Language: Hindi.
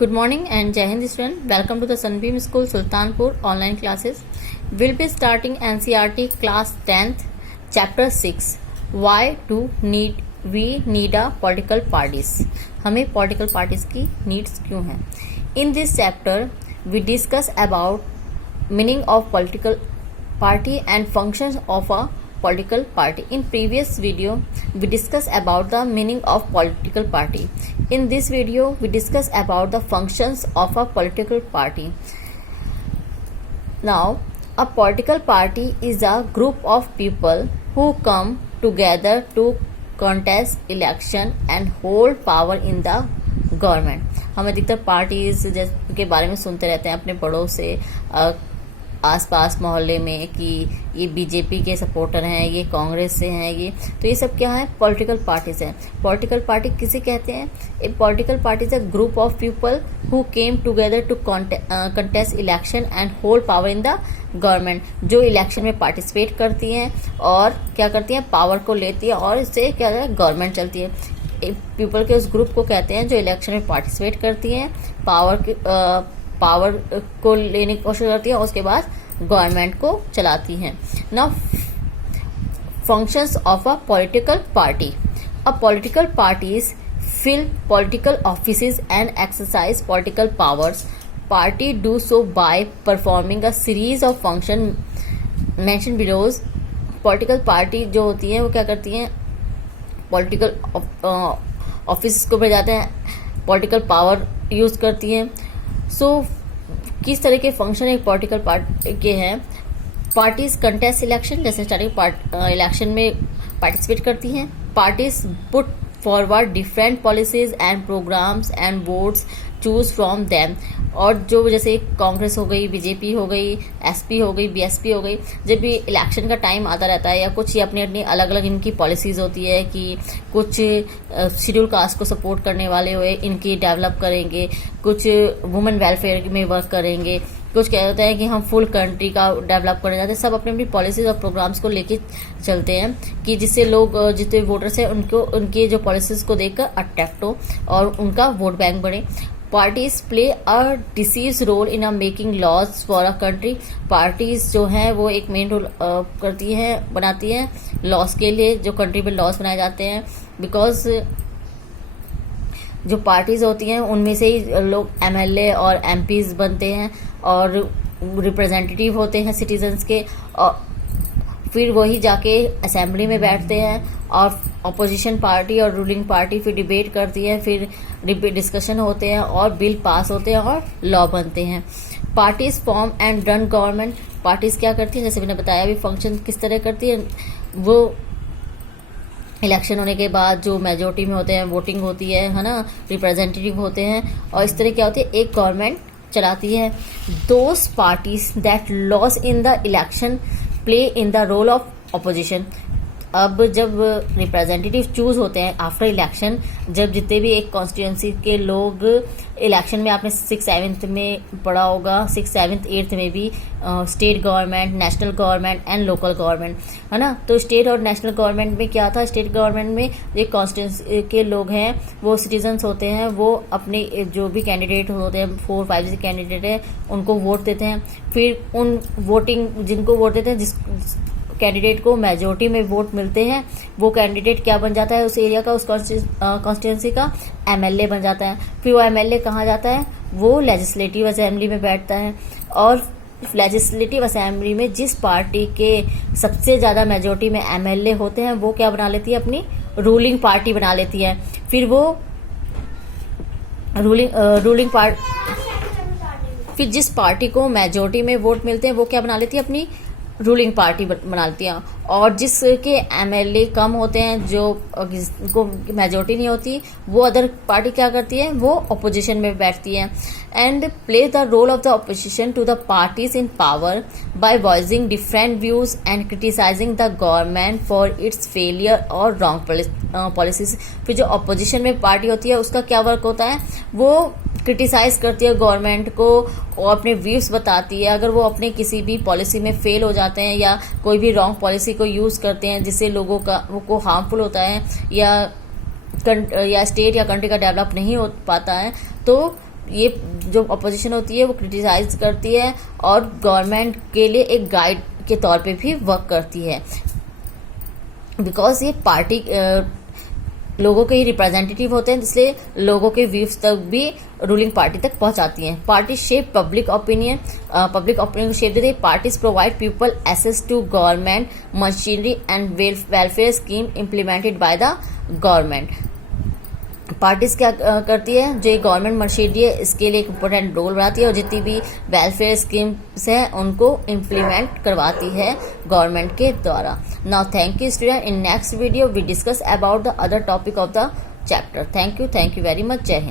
Good morning and Jai Hind student. Welcome to the Sunbeam School Sultanpur online classes. We'll be starting NCERT class 10th chapter 6. Why do we need a political parties? हमें political parties की needs क्यों हैं? In this chapter we discuss about meaning of political party and functions of a political party. In previous video we discussed about the meaning of political party. In this video we discuss about the functions of a political party. Now a political party is a group of people who come together to contest election and hold power in the government. हम अधिकतर पार्टीज के बारे में सुनते रहते हैं अपने बड़ों से आसपास मोहल्ले में कि ये बीजेपी के सपोर्टर हैं, ये कांग्रेस से हैं, ये सब क्या है? पॉलिटिकल पार्टीज हैं. पॉलिटिकल पार्टी किसे कहते हैं? A political party is a group of people who came together to contest election and hold power in the government. जो इलेक्शन में पार्टिसिपेट करती हैं और क्या करती हैं? पावर को लेती है और इससे क्या है? गवर्नमेंट चलती है. पीपल के उस ग्रुप को कहते हैं जो इलेक्शन में पार्टिसिपेट करती हैं, पावर को लेने की कोशिश करती है और उसके बाद गवर्नमेंट को चलाती हैं. Now functions of a political party. A political parties fill political offices and exercise political powers. Party do so by performing a series of functions mentioned below. Political party जो होती है वो क्या करती हैं? पॉलिटिकल ऑफिस को भेज जाते हैं, पॉलिटिकल पावर यूज करती हैं. सो किस तरह के फंक्शन एक पॉलिटिकल पार्टी के हैं? पार्टीज कंटेस्ट इलेक्शन, जैसे स्टार्टिंग इलेक्शन में पार्टिसिपेट करती हैं. Parties put forward different policies and programmes and votes choose from them. और जो जैसे कांग्रेस हो गई, बीजेपी हो गई, एसपी हो गई, बीएसपी हो गई, जब भी इलेक्शन का टाइम आता रहता है या कुछ ये अपनी अपनी अलग अलग इनकी पॉलिसीज होती है कि कुछ शेड्यूल कास्ट को सपोर्ट करने वाले हुए इनकी डेवलप करेंगे, कुछ वुमेन वेलफेयर में वर्क करेंगे, कुछ क्या होता है कि हम फुल कंट्री का डेवलप करने जाते हैं. सब अपनी अपनी पॉलिसीज और प्रोग्राम्स को लेके चलते हैं कि जिससे लोग जितने वोटर्स हैं उनको उनके जो पॉलिसीज को देखकर अट्रैक्ट हो और उनका वोट बैंक बढ़े. Parties play a decisive role in a making laws for a country. Parties जो हैं वो एक मेन रोल करती हैं, बनाती हैं लॉज के लिए, जो कंट्री में लॉज बनाए जाते हैं. बिकॉज जो पार्टीज होती हैं उनमें से ही लोग एमएलए और एमपीज बनते हैं और रिप्रेजेंटेटिव होते हैं सिटीजन्स के, और फिर वही जाके असेंबली में बैठते हैं और अपोजिशन पार्टी और रूलिंग पार्टी फिर डिबेट करती है, फिर डिस्कशन होते हैं और बिल पास होते हैं और लॉ बनते हैं. Parties form and run government. Parties क्या करती है? जैसे मैंने बताया अभी फंक्शन किस तरह करती है. वो इलेक्शन होने के बाद जो मेजोरिटी में होते हैं, वोटिंग होती है ना, रिप्रेजेंटेटिव होते हैं और इस तरह क्या होती है? एक गवर्नमेंट चलाती है. Those parties that loss in the election play in the role of opposition. अब जब रिप्रेजेंटेटिव चूज होते हैं आफ्टर इलेक्शन, जब जितने भी एक कॉन्स्टिट्यूंसी के लोग इलेक्शन में, आपने 6th-7th में पढ़ा होगा, 6th-7th-8th में भी state government, national government and local government, है ना. तो स्टेट और नेशनल गवर्नमेंट में क्या था? स्टेट गवर्नमेंट में एक कॉन्स्टिट्यूंसी के लोग हैं, वो सिटीजन्स होते हैं, वो अपने जो भी कैंडिडेट होते हैं, 4-5 कैंडिडेट हैं, उनको वोट देते हैं. फिर उन वोटिंग जिनको वोट देते हैं, जिस कैंडिडेट को मेजोरिटी में वोट मिलते हैं, वो कैंडिडेट क्या बन जाता है? उस एरिया का, उस कॉन्स्टिट्यूंसी का एमएलए बन जाता है. फिर वो एमएलए कहाँ जाता है? वो लेजिस्लेटिव असेंबली में बैठता है और लेजिस्लेटिव असेंबली में जिस पार्टी के सबसे ज्यादा मेजोरिटी में एमएलए होते हैं वो क्या बना लेती है? अपनी रूलिंग पार्टी बना लेती है. फिर वो रूलिंग पार्टी, फिर जिस पार्टी को मेजोरिटी में वोट मिलते हैं वो क्या बना लेती है? अपनी रूलिंग पार्टी बना लेती हैं. और जिसके एमएलए कम होते हैं, जो को मेजोरिटी नहीं होती, वो अदर पार्टी क्या करती है? वो अपोजिशन में बैठती है. And play the role of the opposition to the parties in power by voicing different views and criticising the government for its failure और रॉन्ग पॉलिसीज. फिर जो अपोजिशन में पार्टी होती है उसका क्या वर्क होता है? वो क्रिटिसाइज करती है गवर्नमेंट को और अपने व्यूज बताती है. अगर वो अपने किसी भी पॉलिसी में फेल हो जाते हैं या कोई भी रॉन्ग पॉलिसी को यूज करते हैं जिससे लोगों का को हार्मफुल होता है या स्टेट या कंट्री का डेवलप नहीं हो पाता है, तो ये जो अपोजिशन होती है वो क्रिटिसाइज करती है और गवर्नमेंट के लिए एक गाइड के तौर पे भी वर्क करती है, बिकॉज ये पार्टी लोगों के ही रिप्रेजेंटेटिव होते हैं, इसलिए लोगों के व्यूज तक भी रूलिंग पार्टी तक पहुंचाती हैं। पार्टी शेप पब्लिक ओपिनियन को शेप देती है। Parties provide people access to government machinery and welfare scheme implemented by the government. Parties क्या करती है, जो गवर्नमेंट मशीनरी है इसके लिए एक इम्पोर्टेंट रोल बनाती है और जितनी भी वेलफेयर स्कीम्स हैं उनको इम्प्लीमेंट करवाती है गवर्नमेंट के द्वारा। Now thank you student, in next video we discuss about the other topic of the chapter. Thank you very much. जय हिंद।